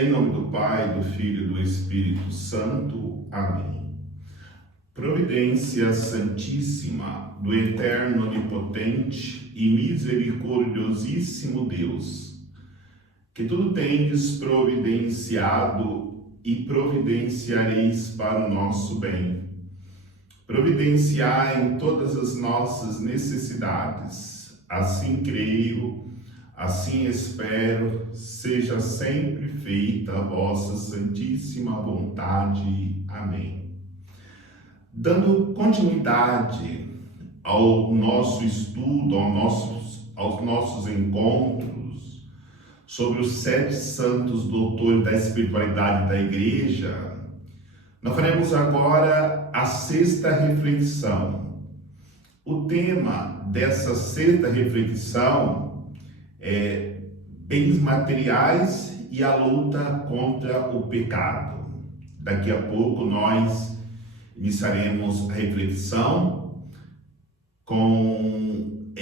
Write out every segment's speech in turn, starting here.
Em nome do Pai, do Filho e do Espírito Santo. Amém. Providência Santíssima do Eterno, Onipotente e Misericordiosíssimo Deus, que tudo tendes providenciado e providenciareis para o nosso bem. Providenciai em todas as nossas necessidades. Assim creio, assim espero, seja sempre feita a vossa santíssima vontade. Amém. Dando continuidade ao nosso estudo, aos nossos encontros sobre os 7 santos doutores da espiritualidade da Igreja, nós faremos agora a 6ª reflexão. O tema dessa 6ª reflexão é bens materiais e a luta contra o pecado. Daqui a pouco nós iniciaremos a reflexão com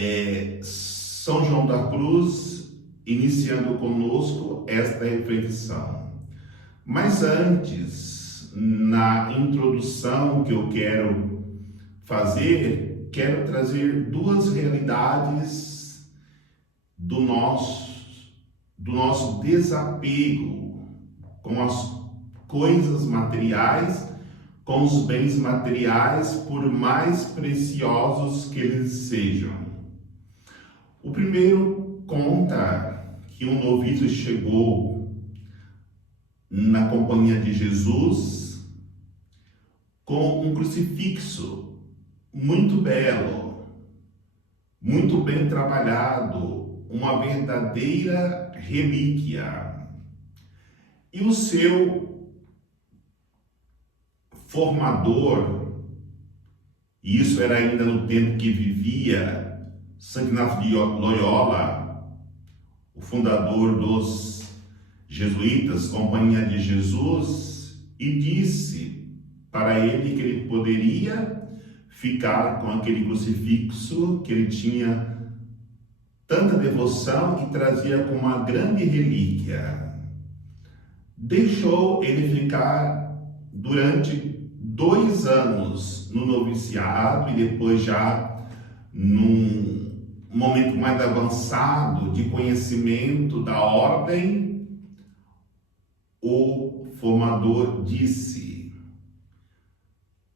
São João da Cruz, iniciando conosco esta reflexão. Mas antes, na introdução que eu quero fazer, quero trazer 2 realidades do nosso desapego com as coisas materiais, com os bens materiais, por mais preciosos que eles sejam. O primeiro conta que um noviço chegou na companhia de Jesus com um crucifixo muito belo, muito bem trabalhado, uma verdadeira relíquia. E o seu formador, e isso era ainda no tempo que vivia Santo Inácio de Loyola, o fundador dos jesuítas, Companhia de Jesus, e disse para ele que ele poderia ficar com aquele crucifixo que ele tinha tanta devoção e trazia como uma grande relíquia. Deixou ele ficar durante 2 anos no noviciado e depois já num momento mais avançado de conhecimento da ordem, o formador disse: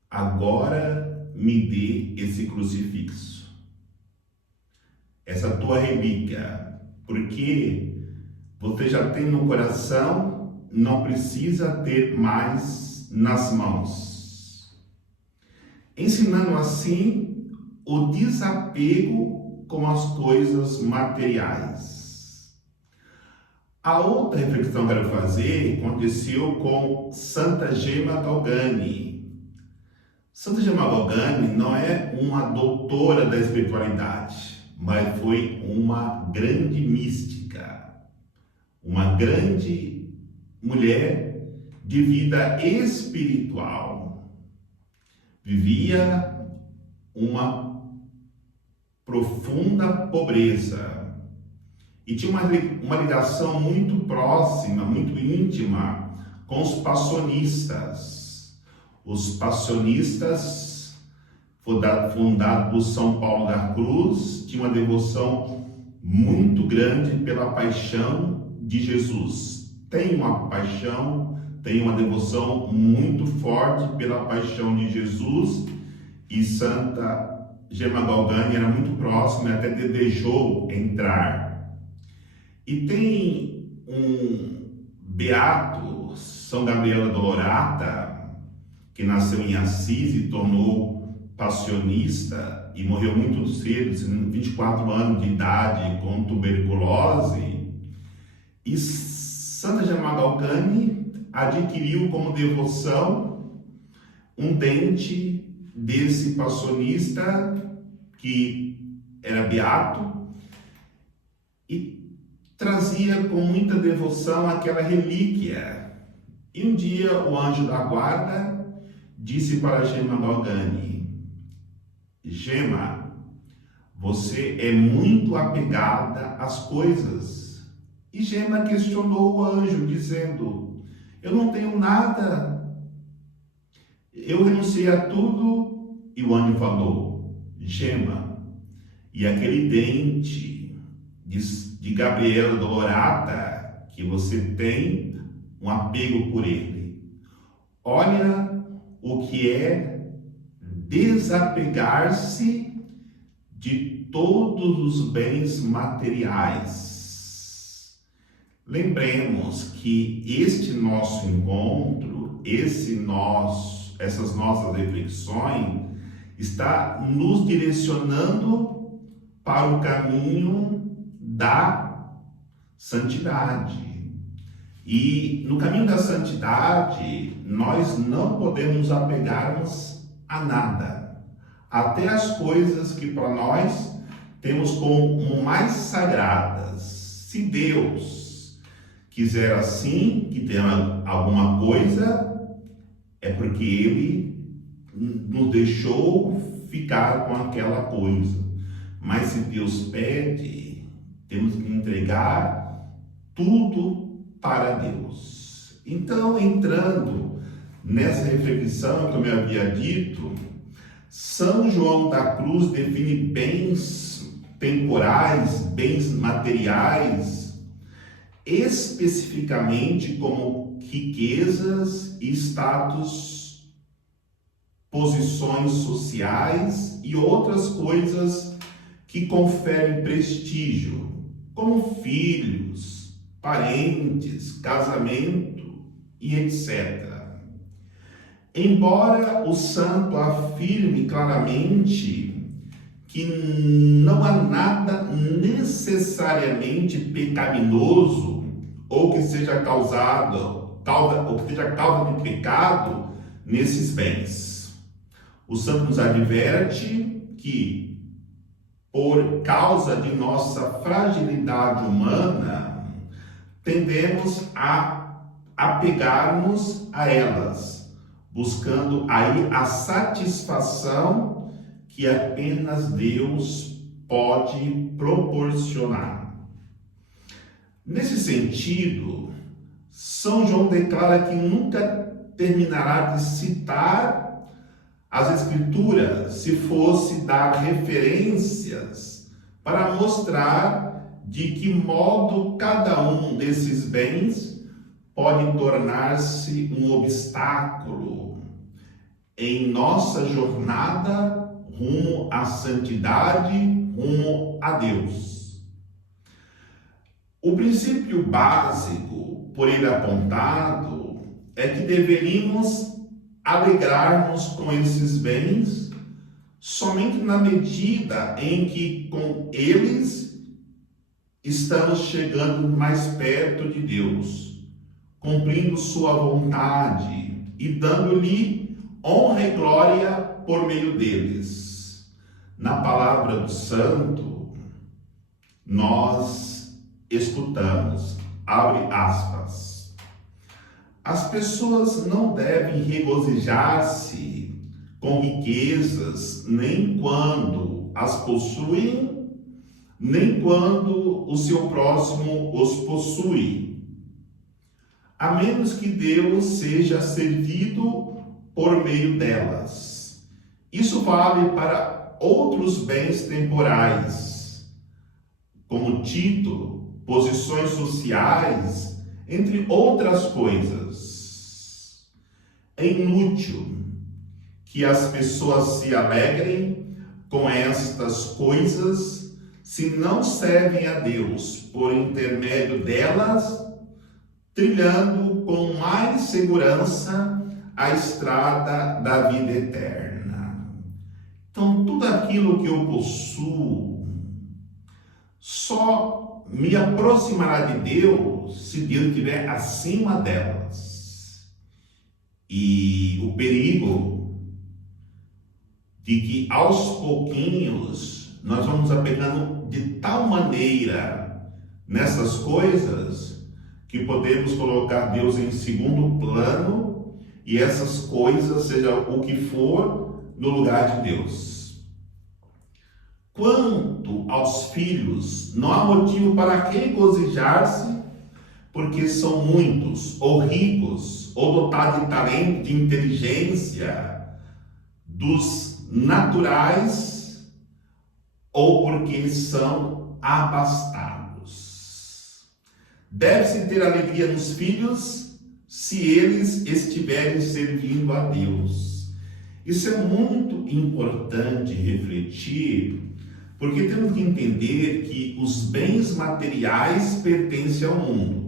agora me dê esse crucifixo, essa tua relíquia, porque você já tem no coração, não precisa ter mais nas mãos. Ensinando assim o desapego com as coisas materiais. A outra reflexão que eu quero fazer aconteceu com Santa Gema Galgani. Santa Gema Galgani não é uma doutora da espiritualidade, mas foi uma grande mística, uma grande mulher de vida espiritual. Vivia uma profunda pobreza e tinha uma ligação muito próxima, muito íntima com os passionistas. Os passionistas, fundados por São Paulo da Cruz, tinham uma devoção muito grande pela paixão de Jesus. Tem uma paixão, tem uma devoção muito forte pela paixão de Jesus, e Santa Gema Galgani era muito próxima e até desejou entrar. E tem um beato, São Gabriel Dolorata, que nasceu em Assis e tornou passionista e morreu muito cedo, 24 anos de idade, com tuberculose. E Santa Gema Galgani adquiriu como devoção um dente desse passionista que era beato e trazia com muita devoção aquela relíquia. E um dia o anjo da guarda disse para Gema Galgani: Gema, você é muito apegada às coisas. E Gema questionou o anjo, dizendo: eu não tenho nada, eu renunciei a tudo. E o anjo falou: Gema, e aquele dente de Gabriel Dolorata, que você tem um apego por ele, olha o que é desapegar-se de todos os bens materiais. Lembremos que este nosso encontro, essas nossas reflexões, está nos direcionando para o caminho da santidade. E no caminho da santidade, nós não podemos apegarmos a nada, até as coisas que para nós temos como mais sagradas. Se Deus quiser assim, que tenha alguma coisa, é porque Ele nos deixou ficar com aquela coisa. Mas se Deus pede, temos que entregar tudo para Deus. Então, entrando nessa reflexão, como eu havia dito, São João da Cruz define bens temporais, bens materiais, especificamente como riquezas e status, posições sociais e outras coisas que conferem prestígio, como filhos, parentes, casamento e etc. Embora o santo afirme claramente que não há nada necessariamente pecaminoso ou que seja causa de pecado nesses bens. O santo nos adverte que, por causa de nossa fragilidade humana, tendemos a apegar-nos a elas, buscando aí a satisfação que apenas Deus pode proporcionar. Nesse sentido, São João declara que nunca terminará de citar as Escrituras se fosse dar referências para mostrar de que modo cada um desses bens pode tornar-se um obstáculo em nossa jornada rumo à santidade, rumo a Deus. O princípio básico por ele apontado é que deveríamos alegrar-nos com esses bens somente na medida em que com eles estamos chegando mais perto de Deus, cumprindo sua vontade e dando-lhe honra e glória por meio deles. Na palavra do santo, nós escutamos, abre aspas, as pessoas não devem regozijar-se com riquezas nem quando as possuem, nem quando o seu próximo os possui, a menos que Deus seja servido por meio delas. Isso vale para outros bens temporais, como título, posições sociais, entre outras coisas. É inútil que as pessoas se alegrem com estas coisas se não servem a Deus por intermédio delas, trilhando com mais segurança a estrada da vida eterna. Então, tudo aquilo que eu possuo só me aproximará de Deus se Deus estiver acima delas. E o perigo de que aos pouquinhos nós vamos apegando de tal maneira nessas coisas que podemos colocar Deus em segundo plano e essas coisas, seja o que for, no lugar de Deus. Quanto aos filhos, não há motivo para regozijar-se porque são muitos, ou ricos, ou dotados de talento, de inteligência, dos naturais, ou porque são abastados. Deve-se ter alegria nos filhos se eles estiverem servindo a Deus. Isso é muito importante refletir, porque temos que entender que os bens materiais pertencem ao mundo.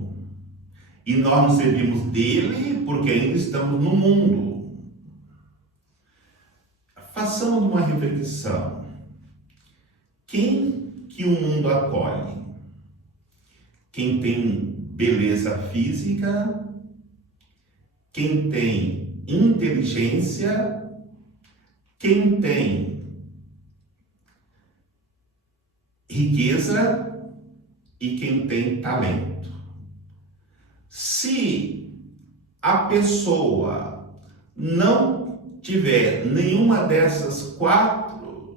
E nós nos servimos dele porque ainda estamos no mundo. Façamos uma reflexão. Quem que o mundo acolhe? Quem tem beleza física, quem tem inteligência, quem tem riqueza e quem tem talento. Se a pessoa não tiver nenhuma dessas 4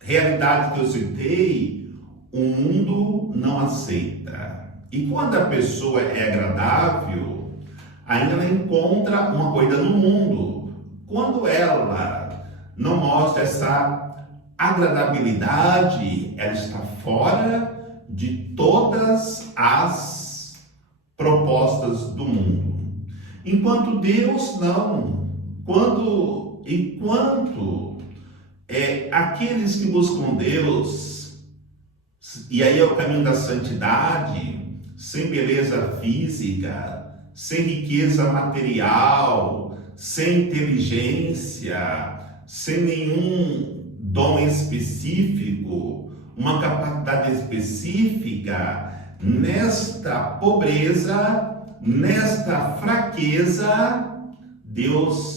realidades que eu citei, o mundo não aceita. E quando a pessoa é agradável, ainda ela encontra uma coisa no mundo. Quando ela não mostra essa agradabilidade, ela está fora de todas as propostas do mundo. Enquanto Deus não. Enquanto aqueles que buscam Deus, e aí é o caminho da santidade, sem beleza física, sem riqueza material, sem inteligência, sem nenhum dom específico, uma capacidade específica, nesta pobreza, nesta fraqueza, Deus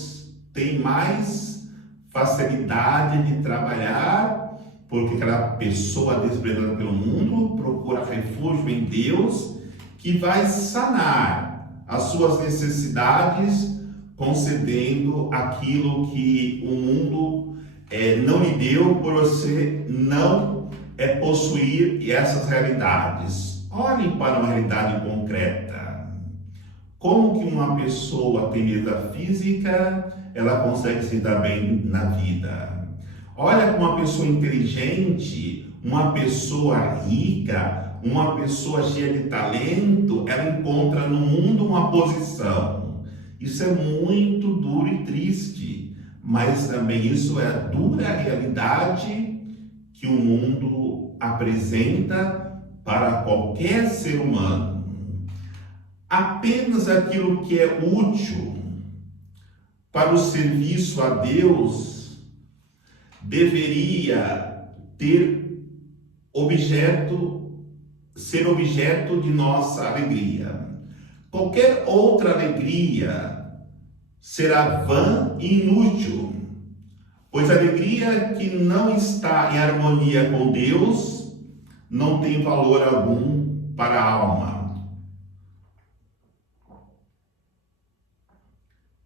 tem mais facilidade de trabalhar, porque aquela pessoa desprezada pelo mundo procura refúgio em Deus, que vai sanar as suas necessidades, concedendo aquilo que o mundo não lhe deu, por você não possuir essas realidades. Olhem para uma realidade concreta. Como que uma pessoa tem beleza física, ela consegue se dar bem na vida? Olha como uma pessoa inteligente, uma pessoa rica, uma pessoa cheia de talento, ela encontra no mundo uma posição. Isso é muito duro e triste, mas também isso é a dura realidade que o mundo apresenta para qualquer ser humano. Apenas aquilo que é útil para o serviço a Deus deveria ser objeto de nossa alegria. Qualquer outra alegria será vã e inútil, pois a alegria que não está em harmonia com Deus não tem valor algum para a alma.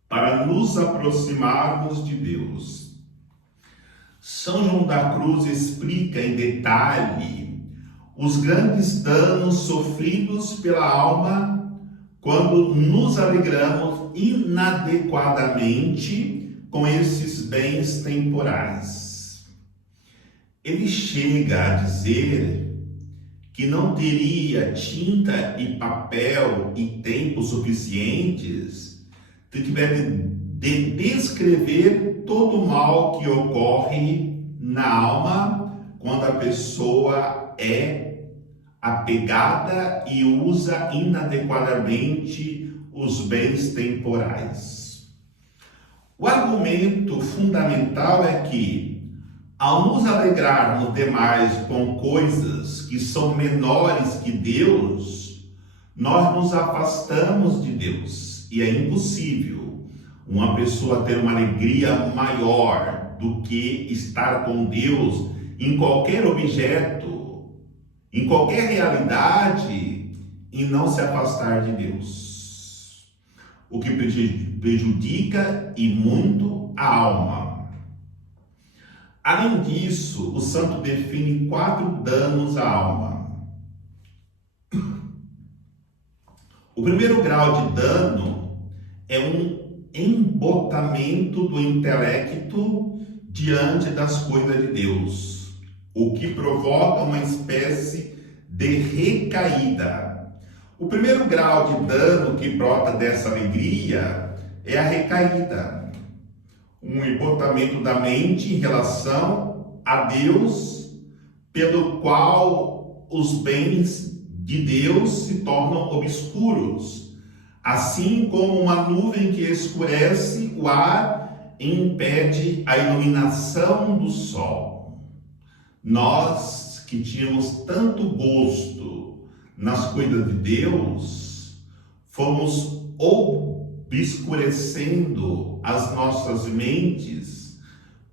Para nos aproximarmos de Deus, São João da Cruz explica em detalhe os grandes danos sofridos pela alma quando nos alegramos inadequadamente com esses bens temporais. Ele chega a dizer que não teria tinta e papel e tempo suficientes se tivesse de descrever todo o mal que ocorre na alma quando a pessoa é apegada e usa inadequadamente os bens temporais. O argumento fundamental é que, ao nos alegrarmos demais com coisas que são menores que Deus, nós nos afastamos de Deus. E é impossível uma pessoa ter uma alegria maior do que estar com Deus em qualquer objeto, em qualquer realidade, e não se afastar de Deus. O que prejudica e muito a alma. Além disso, o santo define 4 danos à alma. O primeiro grau de dano é um embotamento do intelecto diante das coisas de Deus, o que provoca uma espécie de recaída. O primeiro grau de dano que brota dessa alegria é a recaída, um embotamento da mente em relação a Deus, pelo qual os bens de Deus se tornam obscuros, assim como uma nuvem que escurece o ar e impede a iluminação do sol. Nós que tínhamos tanto gosto nas coisas de Deus, fomos obscurecendo as nossas mentes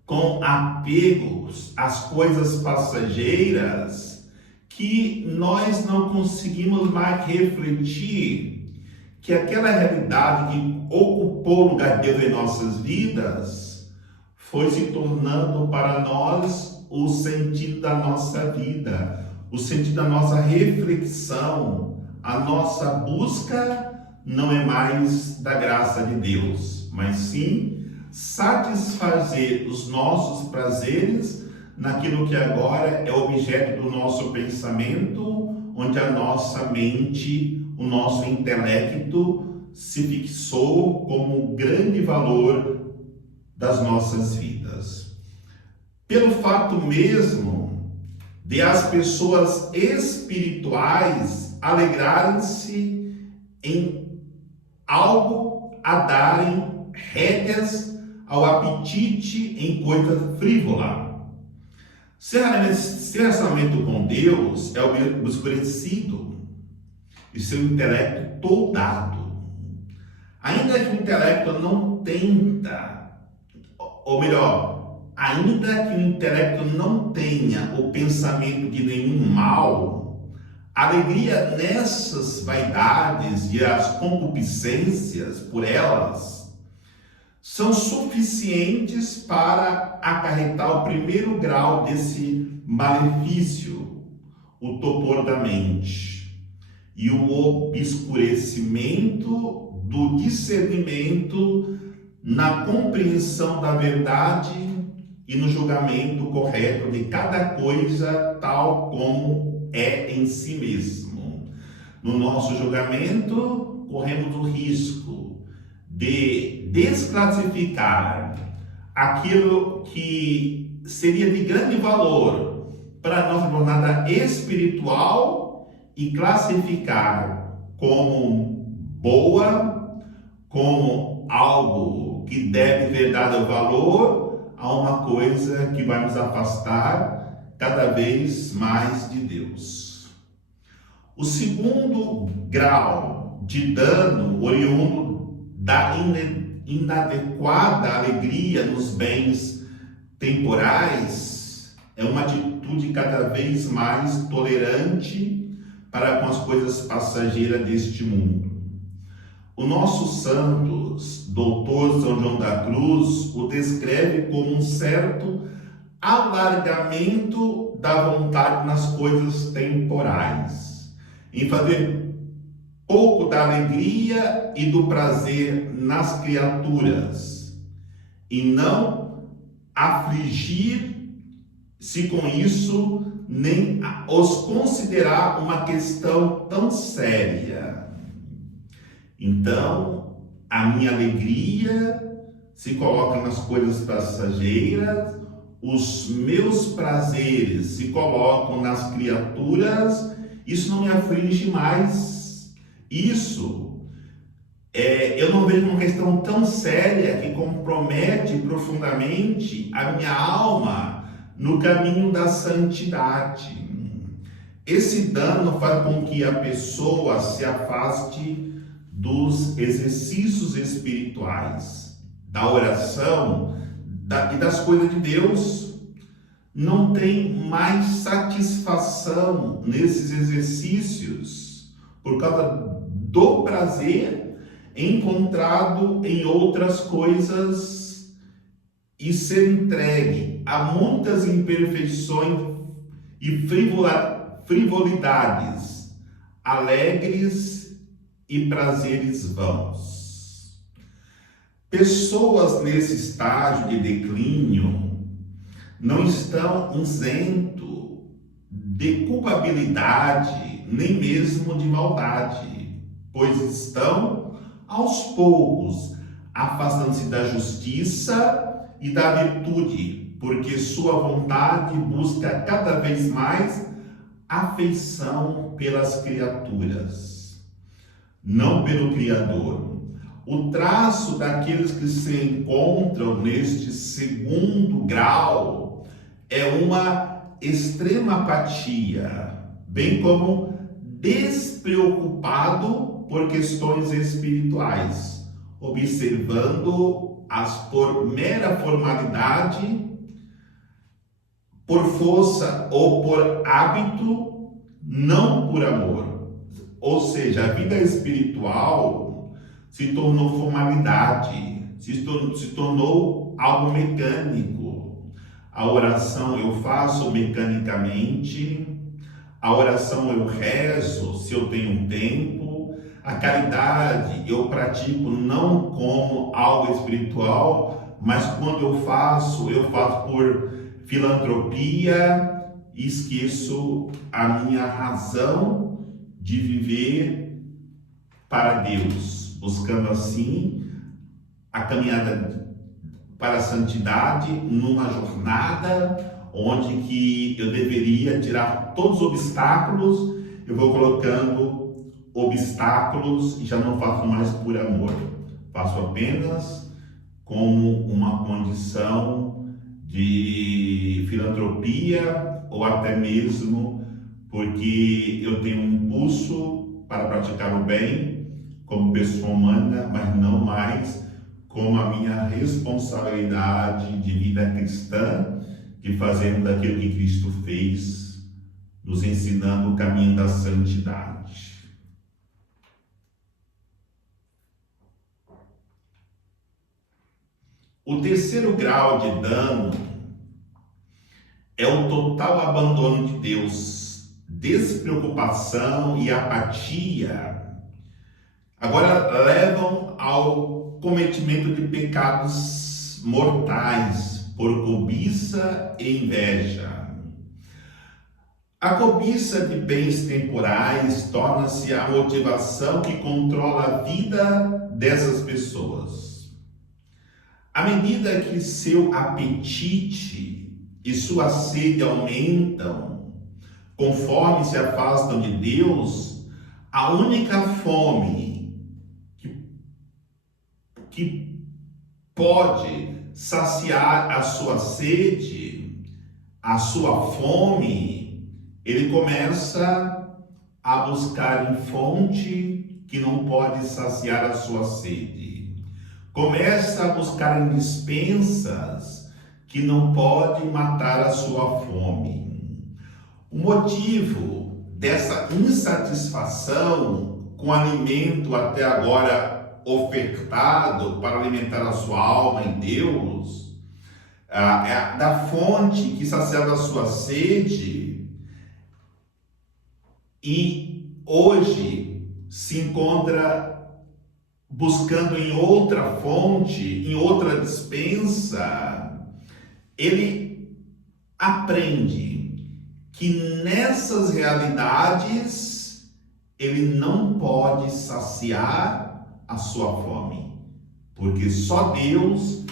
com apegos às coisas passageiras, que nós não conseguimos mais refletir que aquela realidade que ocupou o lugar de Deus em nossas vidas foi se tornando para nós o sentido da nossa vida, o sentido da nossa reflexão. A nossa busca não é mais da graça de Deus, mas sim satisfazer os nossos prazeres naquilo que agora é objeto do nosso pensamento, onde a nossa mente, o nosso intelecto se fixou como um grande valor das nossas vidas. Pelo fato mesmo de as pessoas espirituais alegrarem-se em algo a darem rédeas ao apetite em coisa frívola. Seu relacionamento com Deus é obscurecido e seu intelecto toldado. Ainda que o intelecto não tenta, ou melhor, ainda que o intelecto não tenha o pensamento de nenhum mal, a alegria nessas vaidades e as concupiscências por elas são suficientes para acarretar o primeiro grau desse malefício, o torpor da mente e o obscurecimento do discernimento na compreensão da verdade e no julgamento correto de cada coisa tal como é em si mesmo. No nosso julgamento, corremos o risco de desclassificar aquilo que seria de grande valor para a nossa jornada espiritual e classificar como boa, como algo que deve ser dado valor a uma coisa que vai nos afastar cada vez mais de Deus. O segundo grau de dano oriundo da inadequada alegria nos bens temporais é uma atitude cada vez mais tolerante para com as coisas passageiras deste mundo. O nosso Santos, doutor São João da Cruz, o descreve como um certo alargamento da vontade nas coisas temporais, em fazer pouco da alegria e do prazer nas criaturas, e não afligir-se com isso, nem os considerar uma questão tão séria. Então, a minha alegria se coloca nas coisas passageiras, os meus prazeres se colocam nas criaturas, isso não me aflige mais. Isso, eu não vejo uma questão tão séria que compromete profundamente a minha alma no caminho da santidade. Esse dano faz com que a pessoa se afaste dos exercícios espirituais, da oração e das coisas de Deus. Não tem mais satisfação nesses exercícios por causa do prazer encontrado em outras coisas e ser entregue a muitas imperfeições e frivolidades, alegres e prazeres vãos. Pessoas nesse estágio de declínio não estão isentos de culpabilidade, nem mesmo de maldade, pois estão, aos poucos, afastando-se da justiça e da virtude, porque sua vontade busca cada vez mais afeição pelas criaturas, não pelo Criador. O traço daqueles que se encontram neste segundo grau é uma extrema apatia, bem como despreocupado por questões espirituais, observando-as por mera formalidade, por força ou por hábito, não por amor. Ou seja, a vida espiritual se tornou formalidade, se tornou algo mecânico. A oração eu faço mecanicamente, a oração eu rezo se eu tenho tempo, a caridade eu pratico não como algo espiritual, mas quando eu faço por filantropia, e esqueço a minha razão de viver para Deus, buscando assim a caminhada para a santidade numa jornada onde que eu deveria tirar todos os obstáculos, eu vou colocando obstáculos e já não faço mais por amor, faço apenas como uma condição de filantropia ou até mesmo porque eu tenho um impulso para praticar o bem como pessoa humana, mas não mais como a minha responsabilidade de vida cristã, de fazermos daquilo que Cristo fez, nos ensinando o caminho da santidade. O terceiro grau de dano é o total abandono de Deus, despreocupação e apatia. Agora levam ao cometimento de pecados mortais por cobiça e inveja. A cobiça de bens temporais torna-se a motivação que controla a vida dessas pessoas. À medida que seu apetite e sua sede aumentam, conforme se afastam de Deus, a única fome que pode saciar a sua sede, a sua fome, ele começa a buscar em fonte que não pode saciar a sua sede. Começa a buscar em dispensas que não pode matar a sua fome. O motivo dessa insatisfação com o alimento até agora ofertado para alimentar a sua alma em Deus, da fonte que saciava a sua sede, e hoje se encontra buscando em outra fonte, em outra dispensa, ele aprende que nessas realidades ele não pode saciar a sua fome, porque só Deus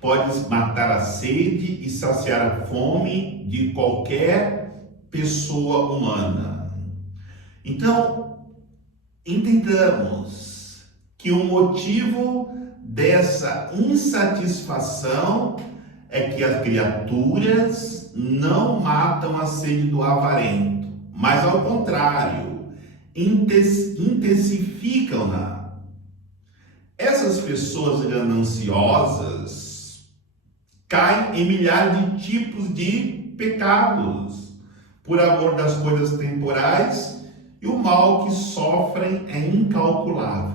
pode matar a sede e saciar a fome de qualquer pessoa humana. Então, entendamos que o motivo dessa insatisfação é que as criaturas não matam a sede do avarento, mas ao contrário, intensificam-na. Essas pessoas gananciosas caem em milhares de tipos de pecados por amor das coisas temporais, e o mal que sofrem é incalculável.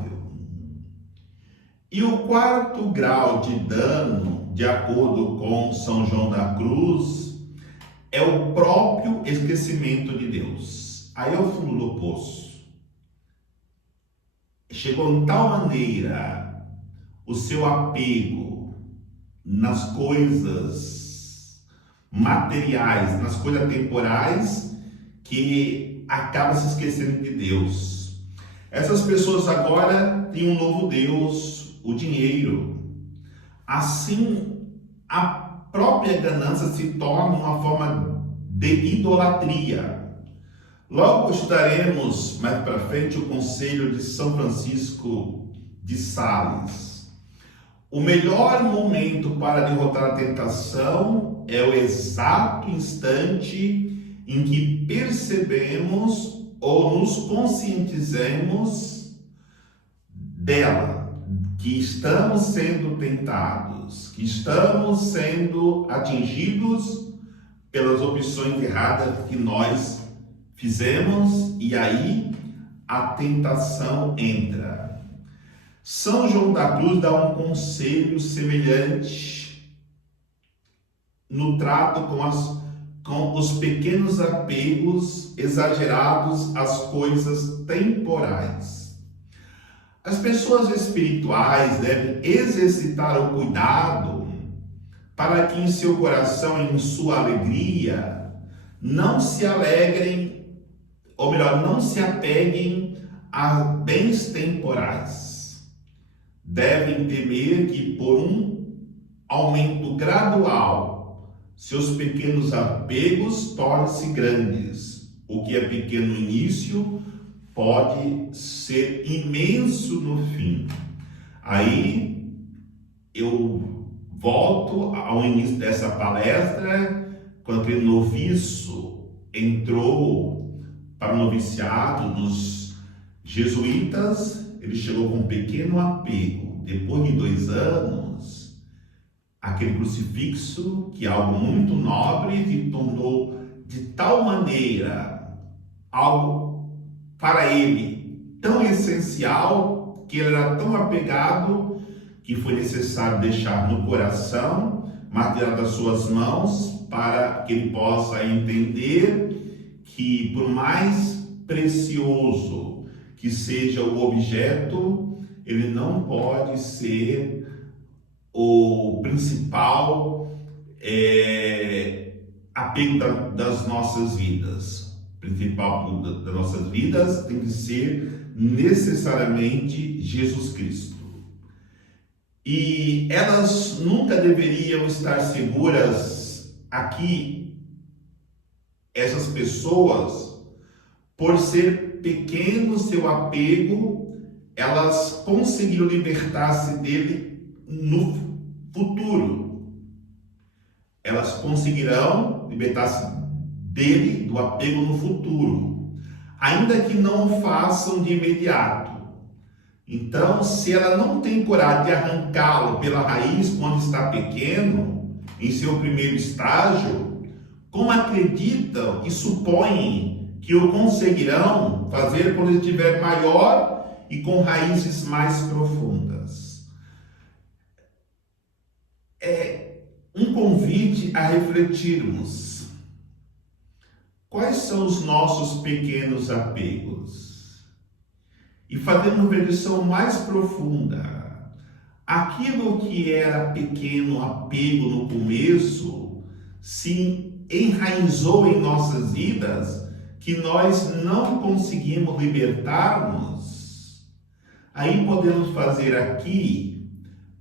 E o quarto grau de dano, de acordo com São João da Cruz, é o próprio esquecimento de Deus. Aí é o fundo do poço. chegou em tal maneira o seu apego nas coisas materiais, nas coisas temporais, que acaba se esquecendo de Deus. Essas pessoas agora têm um novo Deus, o dinheiro. Assim, a própria ganância se torna uma forma de idolatria. Logo estudaremos mais para frente o conselho de São Francisco de Sales. O melhor momento para derrotar a tentação é o exato instante em que percebemos ou nos conscientizemos dela, que estamos sendo tentados, que estamos sendo atingidos pelas opções erradas que nós fizemos, e aí a tentação entra. São João da Cruz dá um conselho semelhante no trato com os pequenos apegos exagerados às coisas temporais. As pessoas espirituais devem exercitar o cuidado para que em seu coração e em sua alegria não se alegrem, ou melhor, não se apeguem a bens temporais. Devem temer que por um aumento gradual, seus pequenos apegos tornem-se grandes. O que é pequeno no início pode ser imenso no fim. Aí eu volto ao início dessa palestra, quando aquele noviço entrou para o noviciado dos jesuítas. Ele chegou com um pequeno apego. Depois de 2 anos, aquele crucifixo, que é algo muito nobre, se tornou de tal maneira algo para ele tão essencial, que ele era tão apegado, que foi necessário deixar no coração, material das suas mãos, para que ele possa entender que por mais precioso que seja o objeto, ele não pode ser o principal apego das nossas vidas. O principal das nossas vidas tem que ser necessariamente Jesus Cristo. E elas nunca deveriam estar seguras aqui, essas pessoas, por ser pequeno seu apego, elas conseguiram libertar-se dele no futuro. Elas conseguirão libertar-se dele, do apego, no futuro, ainda que não o façam de imediato. Então, se ela não tem coragem de arrancá-lo pela raiz quando está pequeno, em seu primeiro estágio, como acreditam e supõem que o conseguirão fazer quando ele estiver maior e com raízes mais profundas? É um convite a refletirmos. Quais são os nossos pequenos apegos? E fazer uma reflexão mais profunda. Aquilo que era pequeno apego no começo se enraizou em nossas vidas, que nós não conseguimos libertar-nos. Aí podemos fazer aqui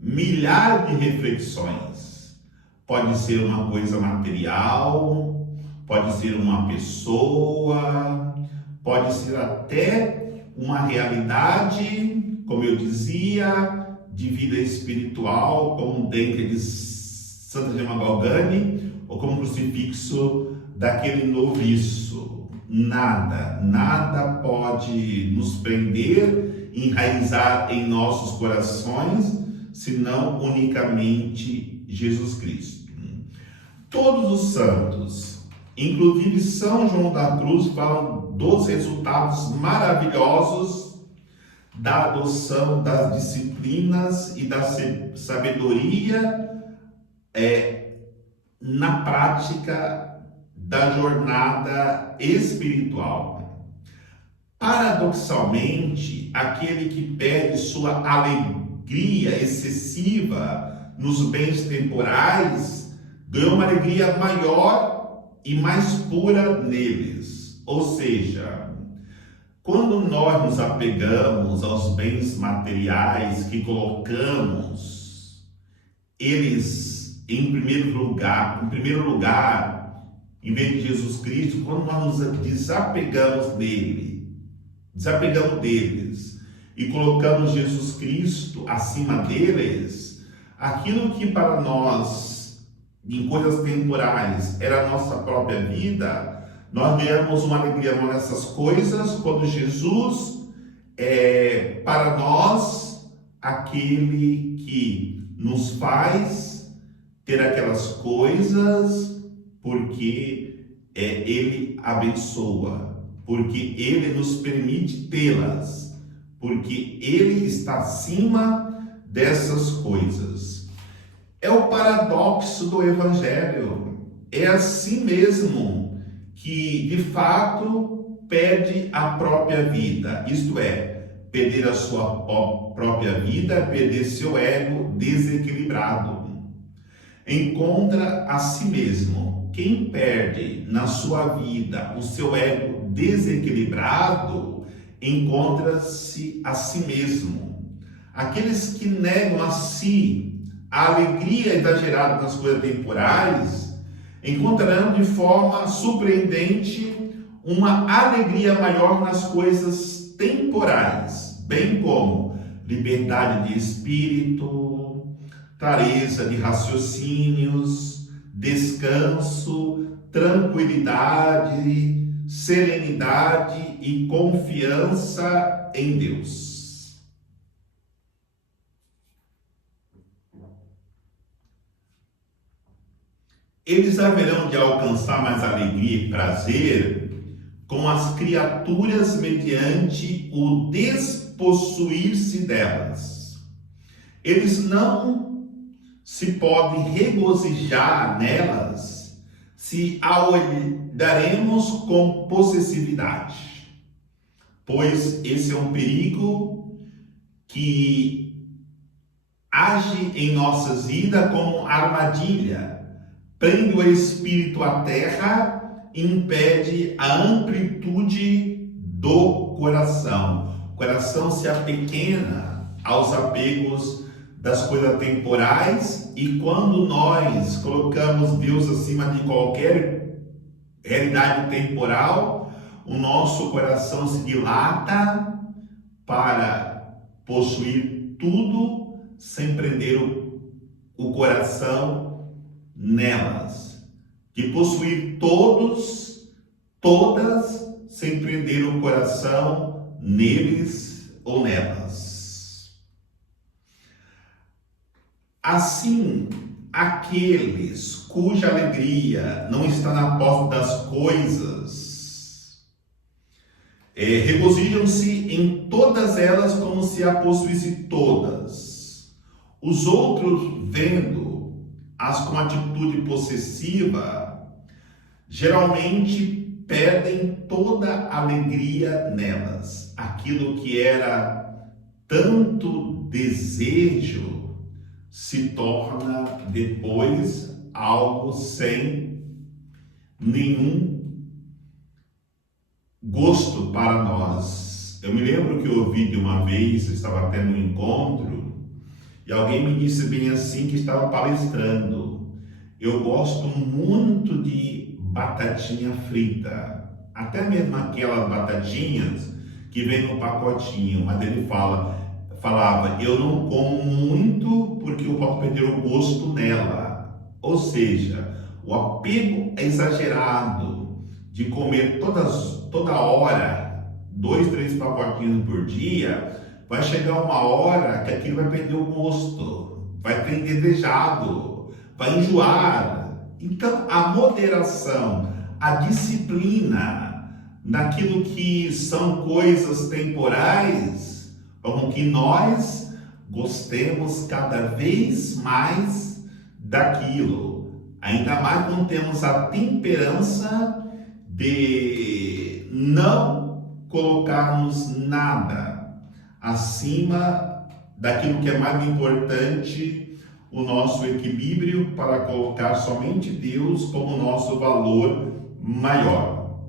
milhares de reflexões. Pode ser uma coisa material, pode ser uma pessoa, pode ser até uma realidade, como eu dizia, de vida espiritual, como o dente de Santa Gemma Galgani, ou como crucifixo daquele noviço. Nada pode nos prender, enraizar em nossos corações, senão unicamente Jesus Cristo. Todos os santos, inclusive São João da Cruz, falam dos resultados maravilhosos da adoção das disciplinas e da sabedoria na prática da jornada espiritual. Paradoxalmente, aquele que perde sua alegria excessiva nos bens temporais ganha uma alegria maior e mais pura neles. Ou seja, quando nós nos apegamos aos bens materiais que colocamos eles em primeiro lugar, em vez de Jesus Cristo, quando nós nos desapegamos deles e colocamos Jesus Cristo acima deles, aquilo que para nós, em coisas temporais, era a nossa própria vida, nós ganhamos uma alegria nessas coisas, quando Jesus é para nós aquele que nos faz ter aquelas coisas, porque Ele abençoa, porque Ele nos permite tê-las, porque Ele está acima dessas coisas. É o paradoxo do Evangelho. É assim mesmo que, de fato, perde a própria vida. Isto é, perder a sua própria vida, perder seu ego desequilibrado. Encontra a si mesmo. Quem perde na sua vida o seu ego desequilibrado, encontra-se a si mesmo. Aqueles que negam a si a alegria exagerada nas coisas temporais, encontrarão de forma surpreendente uma alegria maior nas coisas temporais, bem como liberdade de espírito, clareza de raciocínios, descanso, tranquilidade, serenidade e confiança em Deus. Eles haverão de alcançar mais alegria e prazer com as criaturas mediante o despossuir-se delas. Eles não se podem regozijar nelas se a olharemos com possessividade, pois esse é um perigo que age em nossas vidas como armadilha. Prende o espírito à terra e impede a amplitude do coração. O coração se apequena aos apegos das coisas temporais, e quando nós colocamos Deus acima de qualquer realidade temporal, o nosso coração se dilata para possuir tudo sem prender o coração nelas, de possuir todas, sem prender o coração neles ou nelas. Assim, aqueles cuja alegria não está na posse das coisas, regozijam-se em todas elas como se a possuísse todas. Os outros, vendo-as com atitude possessiva, geralmente perdem toda a alegria nelas. Aquilo que era tanto desejo se torna depois algo sem nenhum gosto para nós. Eu me lembro que eu ouvi de uma vez, eu estava tendo um encontro, e alguém me disse bem assim, que estava palestrando: eu gosto muito de batatinha frita, até mesmo aquelas batatinhas que vem no pacotinho, mas ele falava, eu não como muito porque eu posso perder o gosto nela. Ou seja, o apego é exagerado de comer toda hora 2, 3 pacotinhos por dia. Vai chegar uma hora que aquilo vai perder o gosto, vai ter indesejado, vai enjoar. Então, a moderação, a disciplina naquilo que são coisas temporais, com que nós gostemos cada vez mais daquilo. Ainda mais quando temos a temperança de não colocarmos nada acima daquilo que é mais importante, o nosso equilíbrio, para colocar somente Deus como nosso valor maior.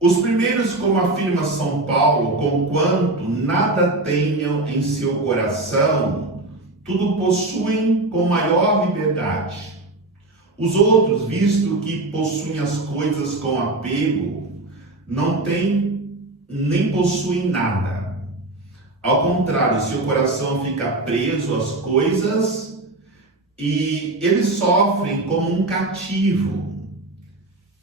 Os primeiros, como afirma São Paulo, conquanto nada tenham em seu coração, tudo possuem com maior liberdade. Os outros, visto que possuem as coisas com apego, não têm nem possuem nada. Ao contrário, seu coração fica preso às coisas e eles sofrem como um cativo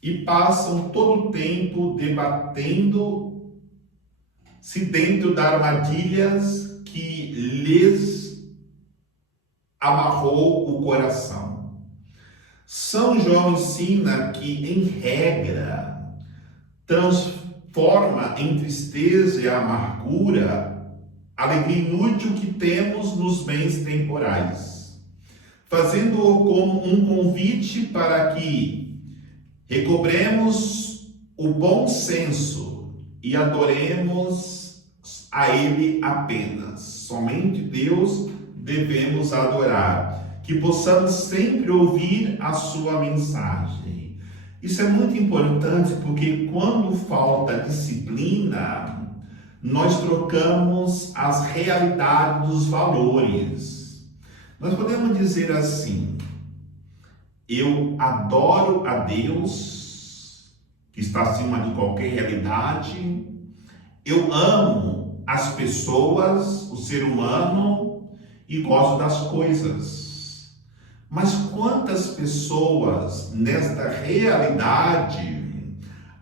e passam todo o tempo debatendo-se dentro das armadilhas que lhes amarrou o coração. São João ensina que, em regra, transforma em tristeza e amargura a alegria inútil que temos nos bens temporais, fazendo-o como um convite para que recobremos o bom senso e adoremos a Ele apenas. Somente Deus devemos adorar. Que possamos sempre ouvir a sua mensagem. Isso é muito importante, porque quando falta disciplina, nós trocamos as realidades dos valores. Nós podemos dizer assim: eu adoro a Deus, que está acima de qualquer realidade, eu amo as pessoas, o ser humano, e gosto das coisas. Mas quantas pessoas nesta realidade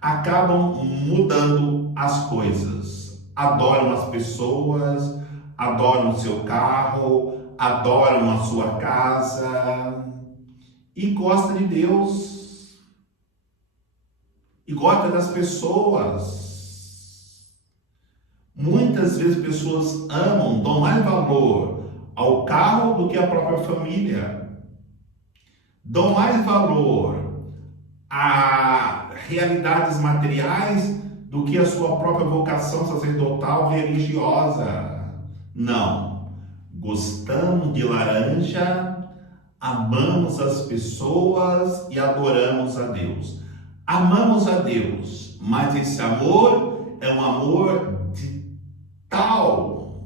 acabam mudando as coisas? Adoram as pessoas, adoram o seu carro, adoram a sua casa e gosta de Deus e gosta das pessoas. Muitas vezes pessoas amam, dão mais valor ao carro do que à própria família. Dão mais valor a realidades materiais do que a sua própria vocação sacerdotal religiosa. Não. Gostamos de laranja, amamos as pessoas e adoramos a Deus. Amamos a Deus, mas esse amor é um amor de tal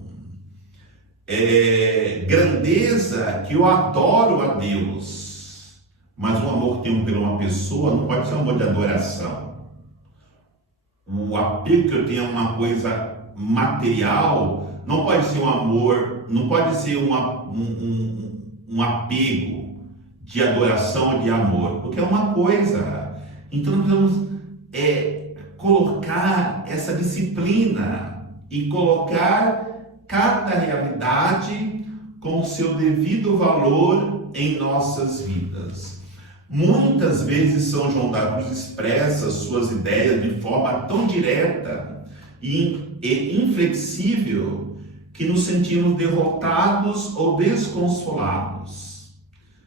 grandeza que eu adoro a Deus. Mas o amor que tenho por uma pessoa não pode ser um amor de adoração. O apego que eu tenho a uma coisa material não pode ser um amor, não pode ser um apego de adoração ou de amor, porque é uma coisa. Então nós precisamos colocar essa disciplina e colocar cada realidade com o seu devido valor em nossas vidas. Muitas vezes São João da Cruz expressa suas ideias de forma tão direta e inflexível que nos sentimos derrotados ou desconsolados.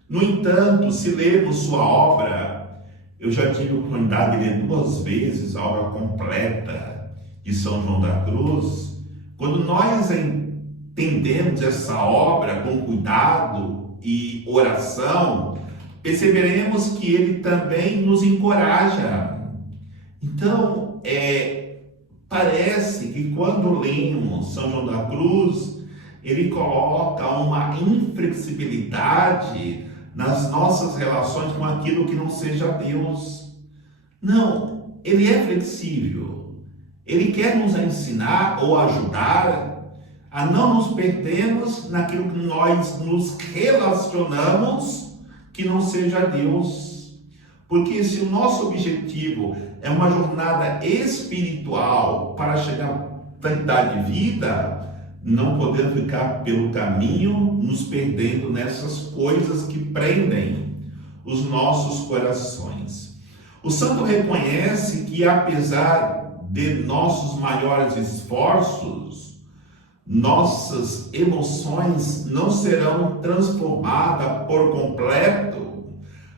No entanto, se lermos sua obra, eu já tive a oportunidade de ler 2 vezes a obra completa de São João da Cruz. Quando nós entendemos essa obra com cuidado e oração, perceberemos que ele também nos encoraja. Então, parece que quando lemos São João da Cruz, ele coloca uma inflexibilidade nas nossas relações com aquilo que não seja Deus. Não, ele é flexível. Ele quer nos ensinar ou ajudar a não nos perdermos naquilo que nós nos relacionamos que não seja Deus. Porque se o nosso objetivo é uma jornada espiritual para chegar à qualidade de vida, não podemos ficar pelo caminho nos perdendo nessas coisas que prendem os nossos corações. O santo reconhece que, apesar de nossos maiores esforços, nossas emoções não serão transformadas por completo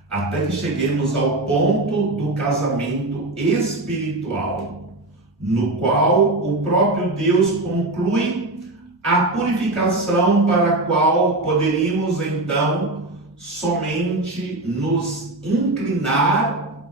até que cheguemos ao ponto do casamento espiritual. no qual o próprio Deus conclui a purificação para a qual poderíamos então somente nos inclinar,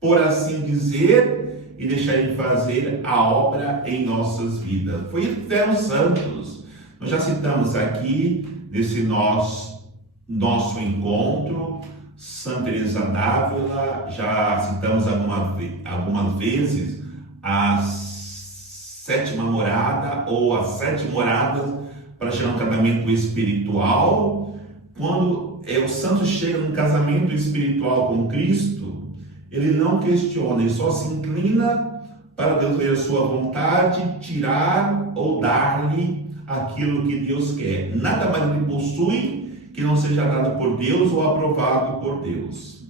por assim dizer, e deixar Ele fazer a obra em nossas vidas. Foi isso que fizeram os santos. Nós já citamos aqui, nesse nosso encontro, Santa Teresa d'Ávila, já citamos algumas vezes a sétima morada ou as 7 moradas para chegar no casamento espiritual. Quando o santo chega no casamento espiritual com Cristo, ele não questiona, ele só se inclina para Deus ver a sua vontade, tirar ou dar-lhe aquilo que Deus quer. Nada mais ele possui que não seja dado por Deus ou aprovado por Deus.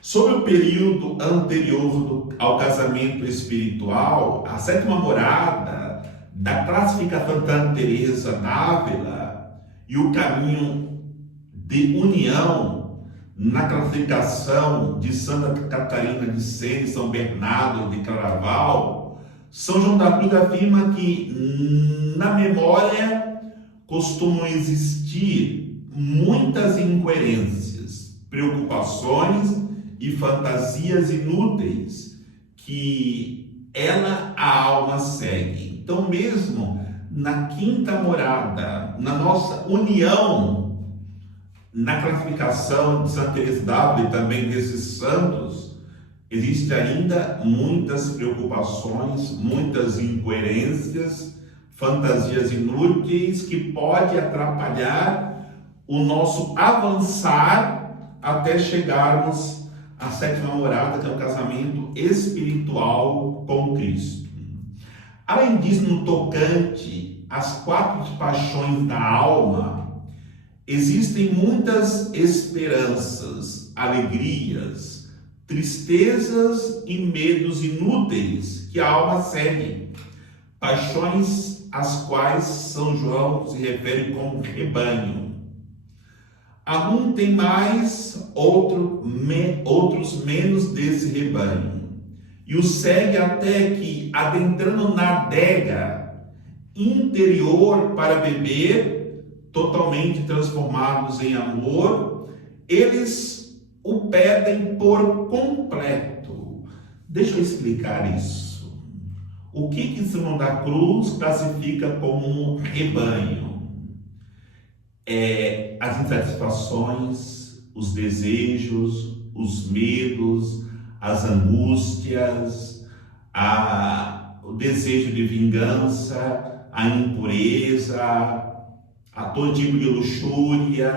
Sobre o período anterior ao casamento espiritual, a 7ª morada da classificação de Santa Teresa d'Ávila e o caminho de união na classificação de Santa Catarina de Sena e São Bernardo de Claraval, São João da Cruz afirma que na memória costumam existir muitas incoerências, preocupações e fantasias inúteis que a alma segue. Então, mesmo na 5ª morada, na nossa união, na classificação de Santa Teresa d'Ávila e também desses santos, existem ainda muitas preocupações, muitas incoerências, fantasias inúteis que podem atrapalhar o nosso avançar até chegarmos à 7ª morada, que é o casamento espiritual com Cristo. Além disso, no tocante às 4 paixões da alma, existem muitas esperanças, alegrias, tristezas e medos inúteis que a alma segue. Paixões às quais São João se refere como rebanho. Alguns têm mais, outros menos desse rebanho. E o segue até que, adentrando na adega interior para beber, totalmente transformados em amor, eles o perdem por completo. Deixa eu explicar isso. O que São João da Cruz classifica como um rebanho? As insatisfações, os desejos, os medos, as angústias, o desejo de vingança, a impureza, a todo tipo de luxúria,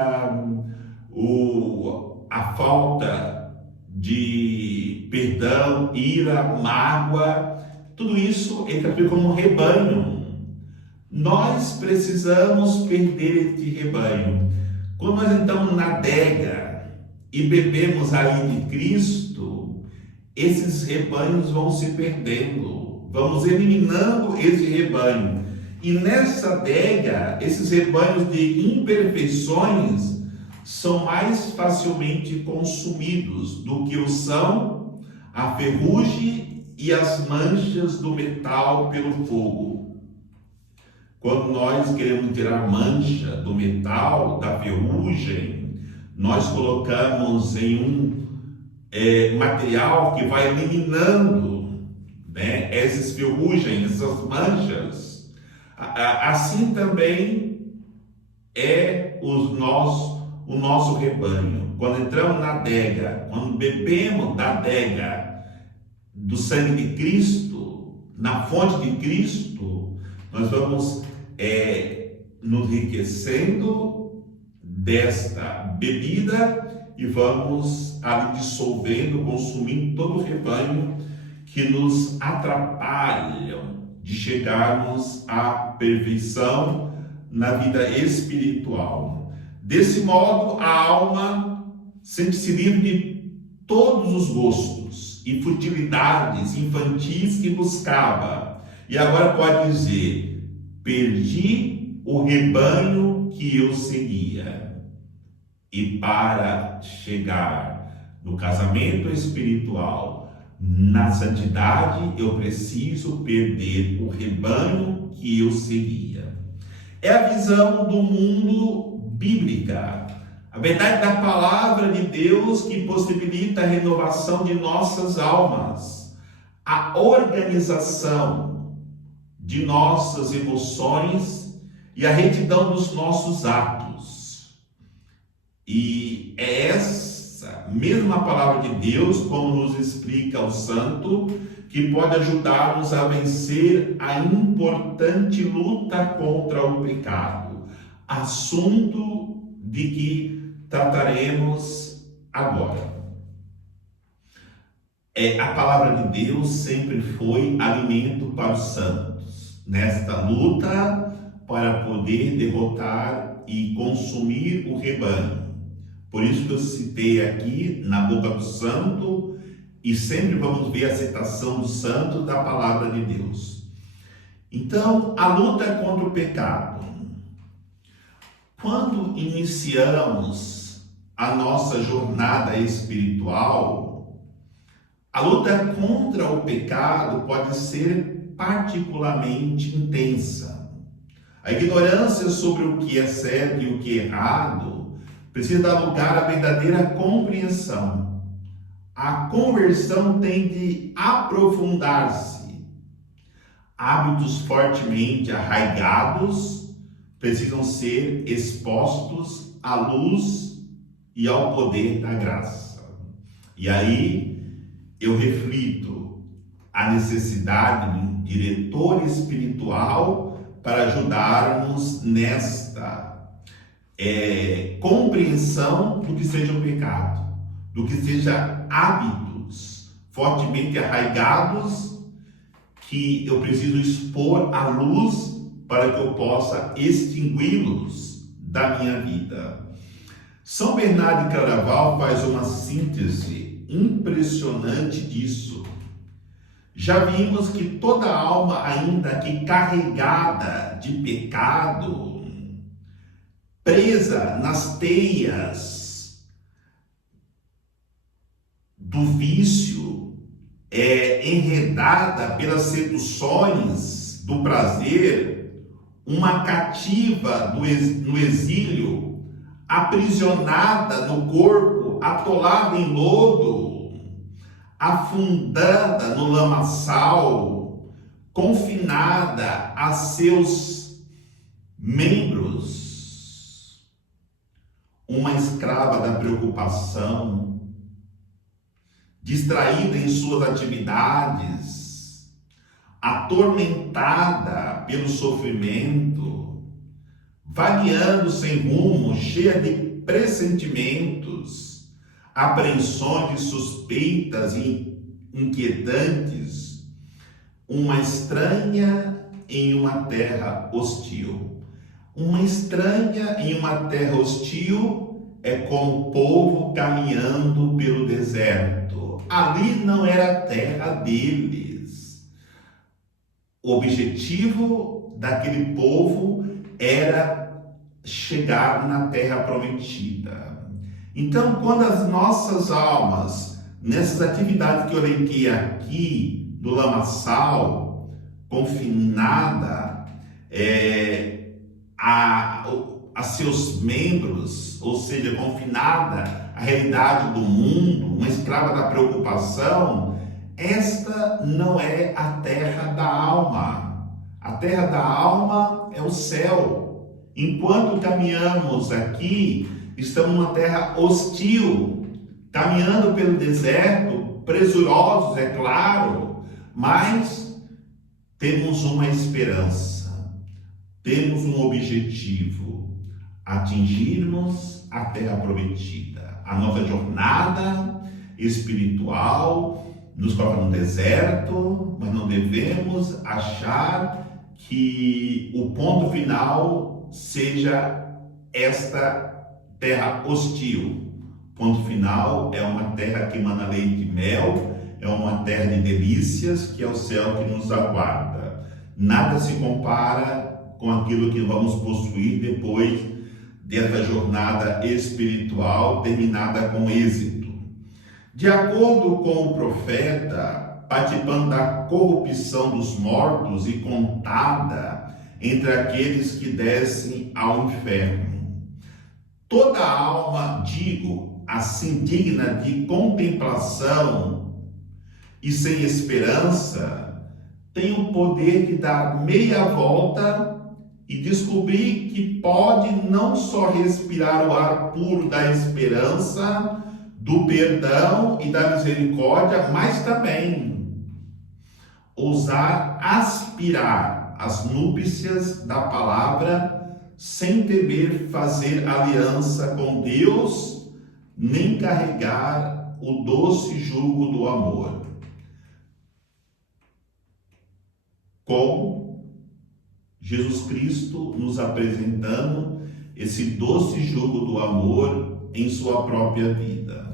a falta de perdão, ira, mágoa, tudo isso entra como um rebanho. Nós precisamos perder este rebanho. Quando nós entramos na adega e bebemos ali de Cristo, esses rebanhos vão se perdendo, vamos eliminando esse rebanho. E nessa adega, esses rebanhos de imperfeições são mais facilmente consumidos do que o são a ferrugem e as manchas do metal pelo fogo. Quando nós queremos tirar mancha do metal, da ferrugem, nós colocamos em um material que vai eliminando, essas ferrugens, essas manchas. Assim também é o nosso rebanho. Quando entramos na adega, quando bebemos da adega do sangue de Cristo, na fonte de Cristo, nós vamos nos enriquecendo desta bebida e vamos ali dissolvendo, consumindo todo o rebanho que nos atrapalham de chegarmos à perfeição na vida espiritual. Desse modo, a alma sente-se livre de todos os gostos e futilidades infantis que buscava. E agora pode dizer: perdi o rebanho que eu seguia. E para chegar no casamento espiritual, Na santidade, eu preciso perder o rebanho que eu seguia. É a visão do mundo bíblica. A verdade da palavra de Deus que possibilita a renovação de nossas almas, a organização de nossas emoções e a retidão dos nossos atos. E é essa mesma palavra de Deus, como nos explica o santo, que pode ajudar-nos a vencer a importante luta contra o pecado, assunto de que trataremos agora. A palavra de Deus sempre foi alimento para os santos, nesta luta para poder derrotar e consumir o rebanho. Por isso que eu citei aqui na boca do santo, e sempre vamos ver a citação do santo da palavra de Deus. Então, a luta contra o pecado. Quando iniciamos a nossa jornada espiritual, a luta contra o pecado pode ser particularmente intensa. A ignorância sobre o que é certo e o que é errado precisa dar lugar à verdadeira compreensão. A conversão tem de aprofundar-se. Hábitos fortemente arraigados precisam ser expostos à luz e ao poder da graça. E aí eu reflito a necessidade de um diretor espiritual para ajudar-nos nesta compreensão do que seja o pecado, do que seja hábitos fortemente arraigados que eu preciso expor à luz para que eu possa extingui-los da minha vida. São Bernardo de Claraval faz uma síntese impressionante disso. Já vimos que toda alma, ainda que carregada de pecado, presa nas teias do vício, enredada pelas seduções do prazer, uma cativa no exílio, aprisionada no corpo, atolada em lodo, afundada no lamaçal, confinada a seus membros, uma escrava da preocupação, distraída em suas atividades, atormentada pelo sofrimento, vagueando sem rumo, cheia de pressentimentos, apreensões suspeitas e inquietantes, uma estranha em uma terra hostil. Uma estranha em uma terra hostil é como o povo caminhando pelo deserto. Ali não era a terra deles. O objetivo daquele povo era chegar na terra prometida. Então, quando as nossas almas, nessas atividades que eu elenquei aqui, do lamaçal, confinada, a seus membros, ou seja, confinada à realidade do mundo, uma escrava da preocupação, esta não é a terra da alma. A terra da alma é o céu. Enquanto caminhamos aqui, estamos numa terra hostil, caminhando pelo deserto, presurosos, é claro, mas temos uma esperança. Temos um objetivo: atingirmos a terra prometida. A nossa jornada espiritual nos coloca no deserto, mas não devemos achar que o ponto final seja esta terra hostil. O ponto final é uma terra que emana leite e mel, é uma terra de delícias, que é o céu que nos aguarda. Nada se compara com aquilo que vamos possuir depois dessa jornada espiritual terminada com êxito. De acordo com o profeta, participando da corrupção dos mortos e contada entre aqueles que descem ao inferno. Toda alma, digo, assim digna de contemplação e sem esperança, tem o poder de dar meia volta e descobrir que pode não só respirar o ar puro da esperança, do perdão e da misericórdia, mas também ousar aspirar as núpcias da palavra sem temer fazer aliança com Deus, nem carregar o doce jugo do amor. Com Jesus Cristo nos apresentando esse doce jugo do amor em sua própria vida.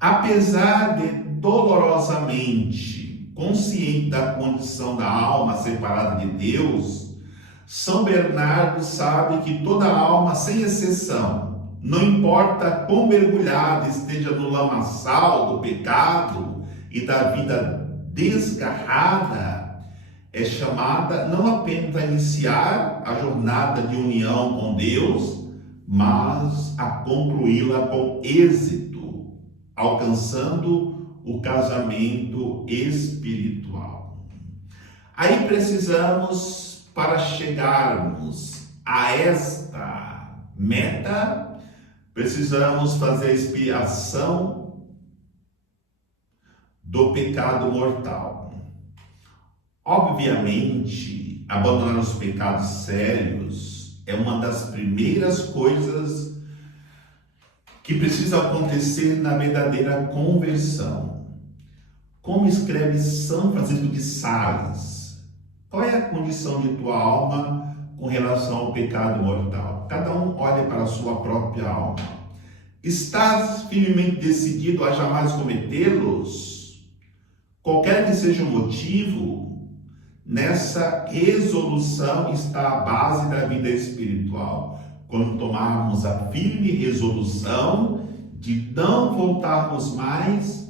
Apesar de dolorosamente consciente da condição da alma separada de Deus, São Bernardo sabe que toda alma, sem exceção, não importa quão mergulhada esteja no lamaçal do pecado e da vida desgarrada, é chamada não apenas a iniciar a jornada de união com Deus, mas a concluí-la com êxito, alcançando o casamento espiritual. Aí precisamos, para chegarmos a esta meta, precisamos fazer a expiação do pecado mortal. Obviamente, abandonar os pecados sérios é uma das primeiras coisas que precisa acontecer na verdadeira conversão. Como escreve São Francisco de Sales, qual é a condição de tua alma com relação ao pecado mortal? Cada um olha para a sua própria alma. Estás firmemente decidido a jamais cometê-los? Qualquer que seja o motivo, nessa resolução está a base da vida espiritual. Quando tomarmos a firme resolução de não voltarmos mais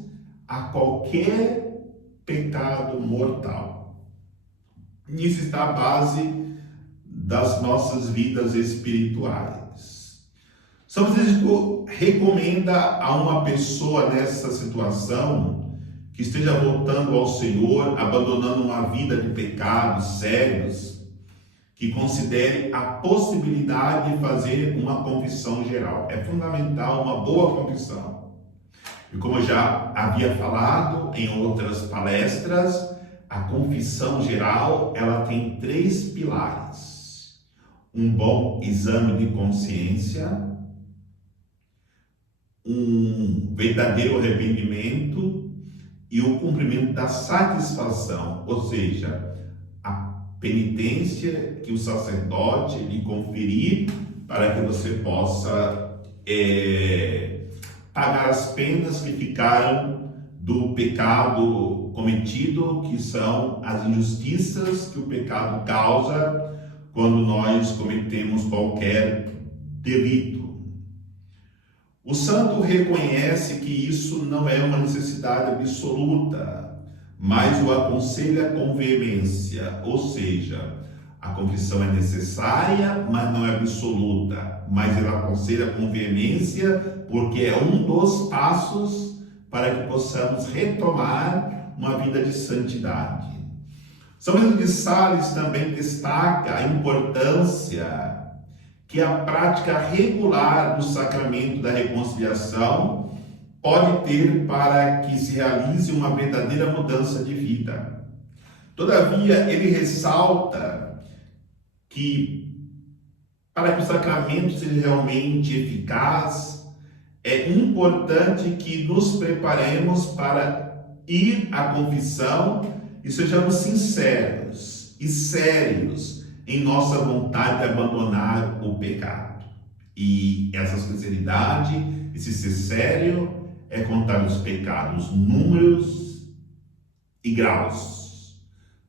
a qualquer pecado mortal. Nisso está a base das nossas vidas espirituais. São Francisco recomenda a uma pessoa nessa situação que esteja voltando ao Senhor, abandonando uma vida de pecados sérios, que considere a possibilidade de fazer uma confissão geral. É fundamental uma boa confissão. E como eu já havia falado em outras palestras, a confissão geral, ela tem 3 pilares. Um bom exame de consciência, um verdadeiro arrependimento e o cumprimento da satisfação, ou seja, a penitência que o sacerdote lhe conferir para que você possa pagar as penas que ficaram do pecado cometido, que são as injustiças que o pecado causa quando nós cometemos qualquer delito. O santo reconhece que isso não é uma necessidade absoluta, mas o aconselha com veemência, ou seja, a confissão é necessária, mas não é absoluta, mas ele aconselha com veemência porque é um dos passos para que possamos retomar uma vida de santidade. São Francisco de Sales também destaca a importância que a prática regular do sacramento da reconciliação pode ter para que se realize uma verdadeira mudança de vida. Todavia, ele ressalta que para que o sacramento seja realmente eficaz, é importante que nos preparemos para ir à confissão e sejamos sinceros e sérios em nossa vontade de abandonar o pecado. E essa sinceridade, esse ser sério, é contar os pecados, números e graus.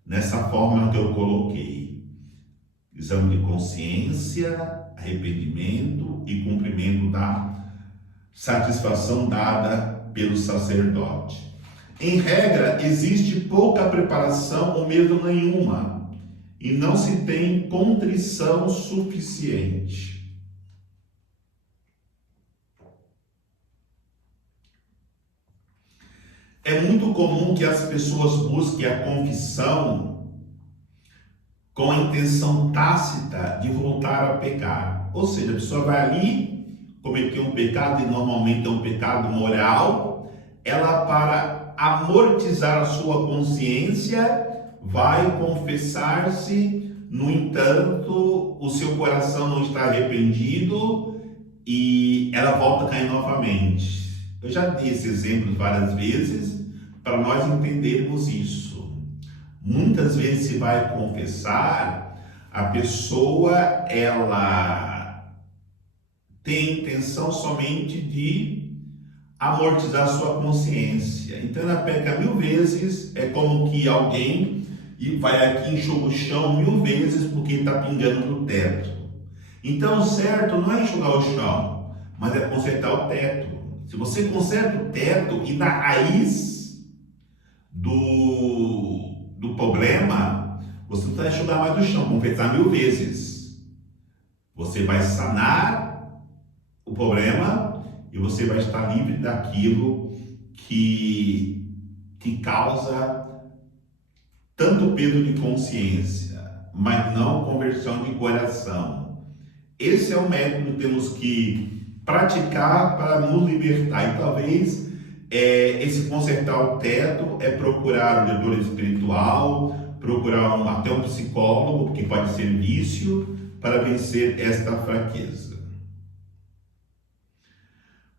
Nessa forma que eu coloquei: exame de consciência, arrependimento e cumprimento da satisfação dada pelo sacerdote. Em regra, existe pouca preparação ou mesmo nenhuma, e não se tem contrição suficiente. É muito comum que as pessoas busquem a confissão com a intenção tácita de voltar a pecar. Ou seja, a pessoa vai ali cometer um pecado, e normalmente é um pecado moral, ela, para amortizar a sua consciência, vai confessar-se. No entanto, o seu coração não está arrependido e ela volta a cair novamente. Eu já dei esse exemplo várias vezes para nós entendermos isso. Muitas vezes se vai confessar, a pessoa ela tem a intenção somente de amortizar sua consciência. Então ela peca 1000 vezes, é como que alguém e vai aqui enxugar o chão 1000 vezes porque está pingando no teto. Então o certo não é enxugar o chão, mas é consertar o teto. Se você conserta o teto e na raiz do problema, você não vai enxugar mais o chão, confessar 1000 vezes. Você vai sanar o problema e você vai estar livre daquilo que te causa tanto peso de consciência, mas não conversão de coração. Esse é o método que temos que praticar para nos libertar. E talvez esse consertar o teto é procurar um diretor espiritual, procurar até um psicólogo, porque pode ser vício, para vencer esta fraqueza.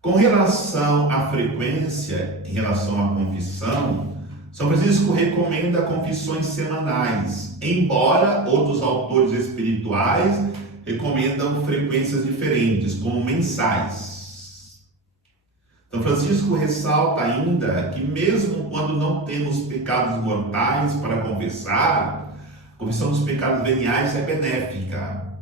Com relação à frequência, em relação à confissão, São Francisco recomenda confissões semanais, embora outros autores espirituais recomendam frequências diferentes, como mensais. São Francisco ressalta ainda que mesmo quando não temos pecados mortais para confessar, a confissão dos pecados veniais é benéfica.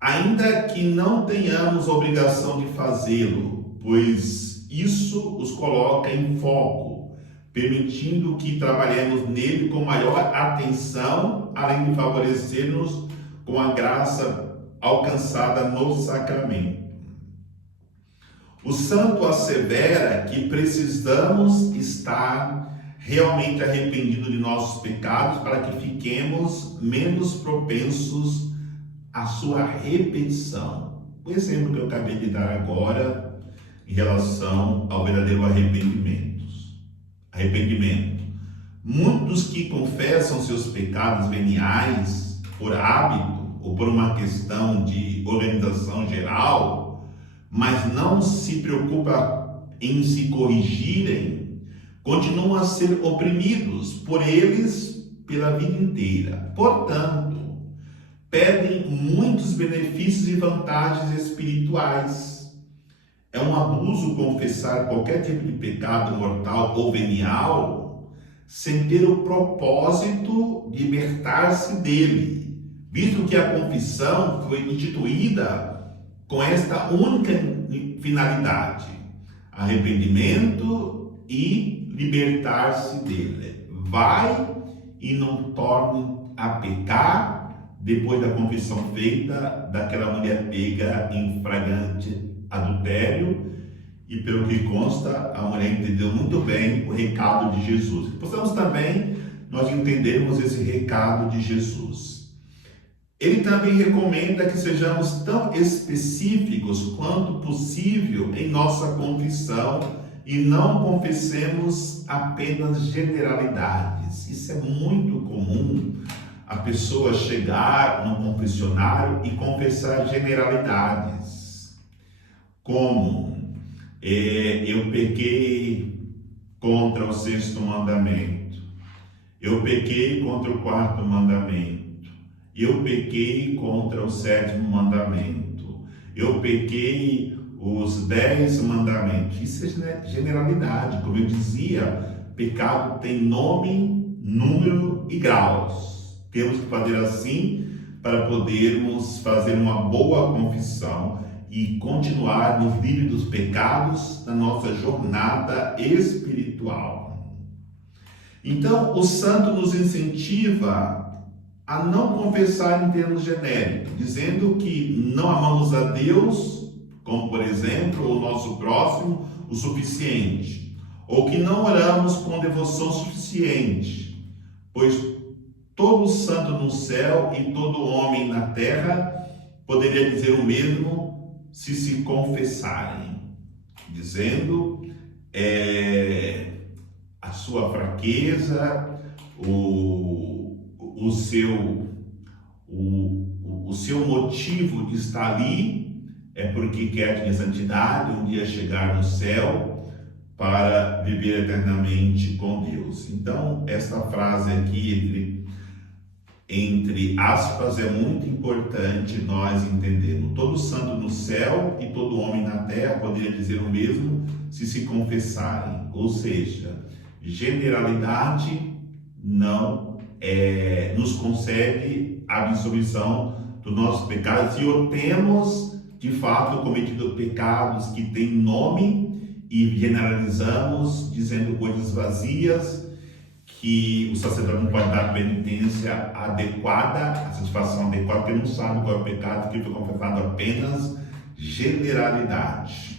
Ainda que não tenhamos obrigação de fazê-lo, pois isso os coloca em foco, permitindo que trabalhemos nele com maior atenção, além de favorecer-nos com a graça alcançada no sacramento. O santo assevera que precisamos estar realmente arrependidos de nossos pecados para que fiquemos menos propensos à sua repetição. O exemplo que eu acabei de dar agora em relação ao verdadeiro arrependimento. Muitos que confessam seus pecados veniais por hábito ou por uma questão de organização geral, mas não se preocupam em se corrigirem, continuam a ser oprimidos por eles pela vida inteira. Portanto, perdem muitos benefícios e vantagens espirituais. É um abuso confessar qualquer tipo de pecado mortal ou venial sem ter o propósito de libertar-se dele, visto que a confissão foi instituída com esta única finalidade: arrependimento e libertar-se dele. Vai e não torne a pecar depois da confissão feita daquela mulher pega em flagrante adultério, e pelo que consta, a mulher entendeu muito bem o recado de Jesus. Possamos também nós entendermos esse recado de Jesus. Ele também recomenda que sejamos tão específicos quanto possível em nossa confissão e não confessemos apenas generalidades. Isso é muito comum, a pessoa chegar no confessionário e confessar generalidades. Como eu pequei contra o 6º mandamento, eu pequei contra o 4º mandamento, eu pequei contra o 7º mandamento, eu pequei os 10 mandamentos. Isso é generalidade. Como eu dizia, pecado tem nome, número e graus. Temos que fazer assim para podermos fazer uma boa confissão e continuarmos livres dos pecados na nossa jornada espiritual. Então, o santo nos incentiva a não confessar em termos genéricos, dizendo que não amamos a Deus, como por exemplo, o nosso próximo, o suficiente, ou que não oramos com devoção suficiente, pois todo santo no céu e todo homem na terra poderia dizer o mesmo se confessarem, dizendo a sua fraqueza, o seu motivo de estar ali é porque quer ter santidade, um dia chegar no céu para viver eternamente com Deus. Então, esta frase aqui, entre aspas, é muito importante nós entendermos. Todo santo no céu e todo homem na terra poderia dizer o mesmo se confessarem. Ou seja, generalidade não nos concede a absolvição dos nossos pecados, se o temos de fato cometido pecados que têm nome e generalizamos dizendo coisas vazias, que o sacerdote não pode dar penitência adequada, a satisfação adequada, porque não sabe qual é o pecado, que foi confessado apenas generalidade.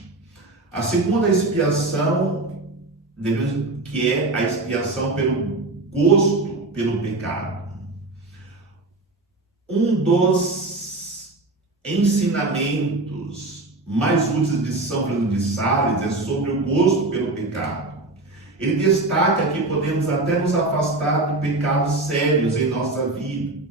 A segunda expiação, que é a expiação pelo gosto pelo pecado. Um dos ensinamentos mais úteis de São Francisco de Sales é sobre o gosto pelo pecado. Ele destaca que podemos até nos afastar de pecados sérios em nossa vida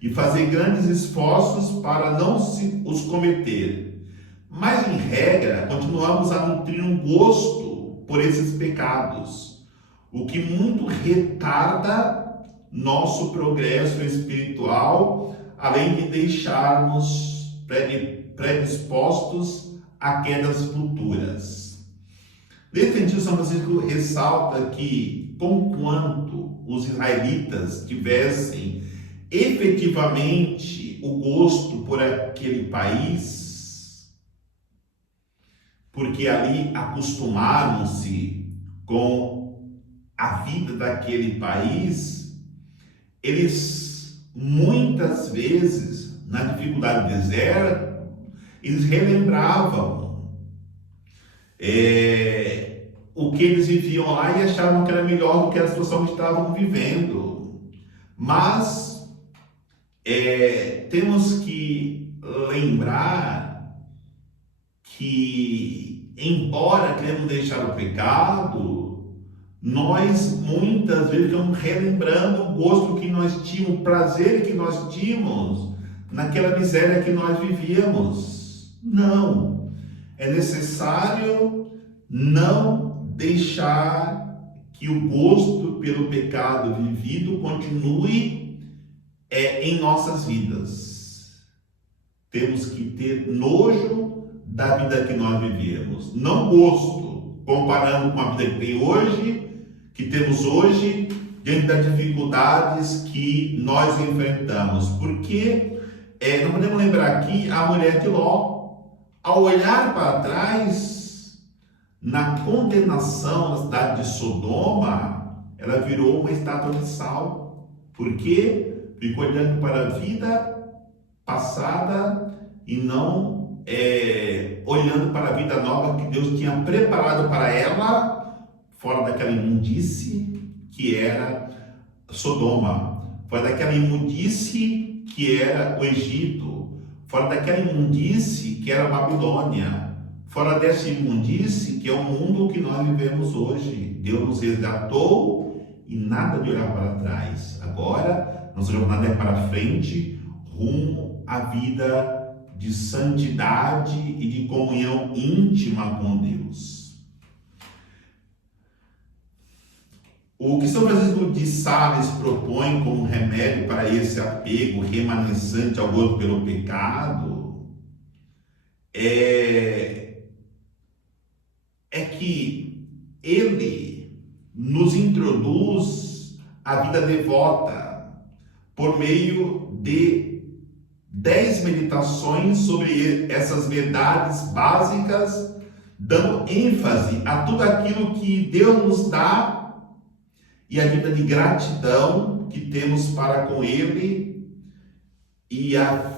e fazer grandes esforços para não os cometer. Mas, em regra, continuamos a nutrir um gosto por esses pecados, o que muito retarda nosso progresso espiritual, além de deixarmos predispostos a quedas futuras. Nesse sentido, São Francisco ressalta que, conquanto os israelitas tivessem efetivamente o gosto por aquele país, porque ali acostumaram-se com a vida daquele país, eles muitas vezes, na dificuldade do deserto, eles relembravam o que eles viviam lá e achavam que era melhor do que a situação que estavam vivendo. Mas temos que lembrar que, embora queremos deixar o pecado, nós muitas vezes estamos relembrando o gosto que nós tínhamos, o prazer que nós tínhamos naquela miséria que nós vivíamos. Não. É necessário não deixar que o gosto pelo pecado vivido continue em nossas vidas. Temos que ter nojo da vida que nós vivemos, não gosto, comparando com a vida que temos hoje, diante das dificuldades que nós enfrentamos. Porque não podemos lembrar aqui a mulher de Ló. Ao olhar para trás, na condenação na cidade de Sodoma, ela virou uma estátua de sal. Por quê? Ficou olhando para a vida passada e não olhando para a vida nova que Deus tinha preparado para ela, fora daquela imundície que era Sodoma, fora daquela imundície que era o Egito, fora daquela imundície que era a Babilônia, fora dessa imundície que é o mundo que nós vivemos hoje. Deus nos resgatou e nada de olhar para trás. Agora, nossa jornada é para frente, rumo à vida de santidade e de comunhão íntima com Deus. O que São Francisco de Sales propõe como remédio para esse apego remanescente ao gosto pelo pecado é que ele nos introduz a vida devota por meio de 10 meditações sobre essas verdades básicas, dando ênfase a tudo aquilo que Deus nos dá e a vida de gratidão que temos para com Ele, e a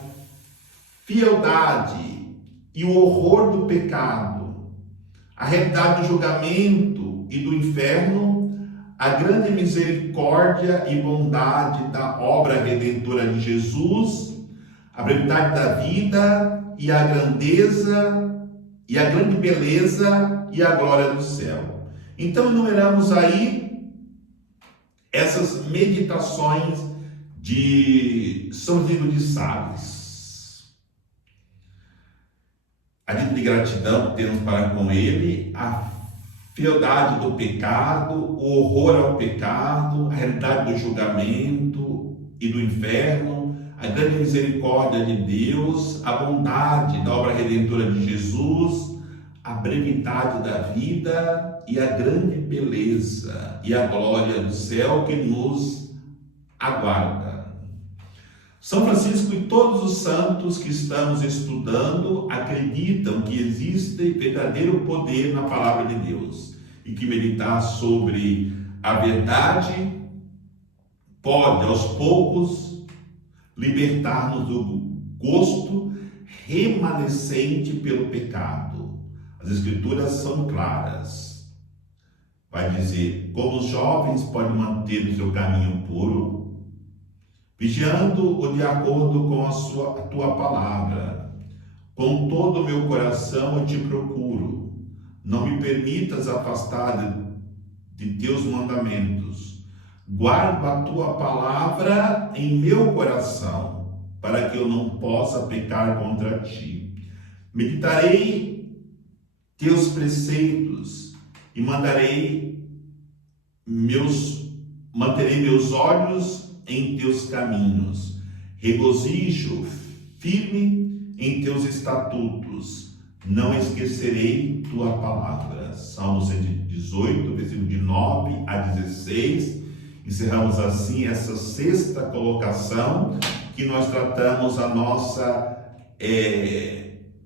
fieldade e o horror do pecado, a realidade do julgamento e do inferno, a grande misericórdia e bondade da obra redentora de Jesus, a brevidade da vida e a grandeza e a grande beleza e a glória do céu. Então enumeramos aí essas meditações de São Zido de Sales. A vida de gratidão que temos para com Ele, a fieldade do pecado, o horror ao pecado, a realidade do julgamento e do inferno, a grande misericórdia de Deus, a bondade da obra redentora de Jesus, a brevidade da vida e a grande beleza e a glória do céu que nos aguarda. São Francisco e todos os santos que estamos estudando acreditam que existe verdadeiro poder na palavra de Deus e que meditar sobre a verdade pode, aos poucos, libertar-nos do gosto remanescente pelo pecado. As Escrituras são claras. Vai dizer: como os jovens podem manter o seu caminho puro, vigiando-o de acordo com a tua palavra. Com todo o meu coração eu te procuro. Não me permitas afastar de teus mandamentos. Guardo a tua palavra em meu coração, para que eu não possa pecar contra ti. Meditarei teus preceitos e manterei meus olhos em teus caminhos. Regozijo firme em teus estatutos. Não esquecerei tua palavra. Salmo 118, versículo de 9 a 16. Encerramos assim essa sexta colocação, que nós tratamos a nossa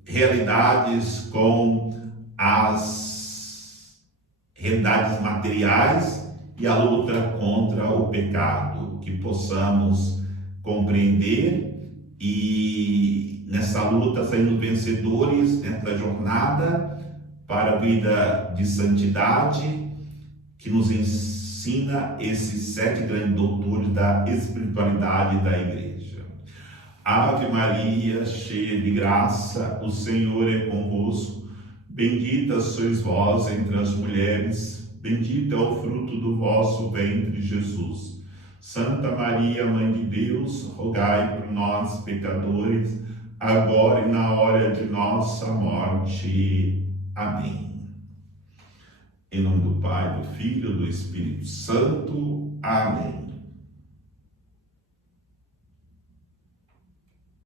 realidades com as realidades materiais e a luta contra o pecado, que possamos compreender e nessa luta sairmos vencedores dentro da jornada para a vida de santidade, que nos ensina esses 7 grandes doutores da espiritualidade da Igreja. Ave Maria, cheia de graça, o Senhor é convosco. Bendita sois vós entre as mulheres, bendito é o fruto do vosso ventre, Jesus. Santa Maria, Mãe de Deus, rogai por nós, pecadores, agora e na hora de nossa morte. Amém. Em nome do Pai, do Filho e do Espírito Santo. Amém.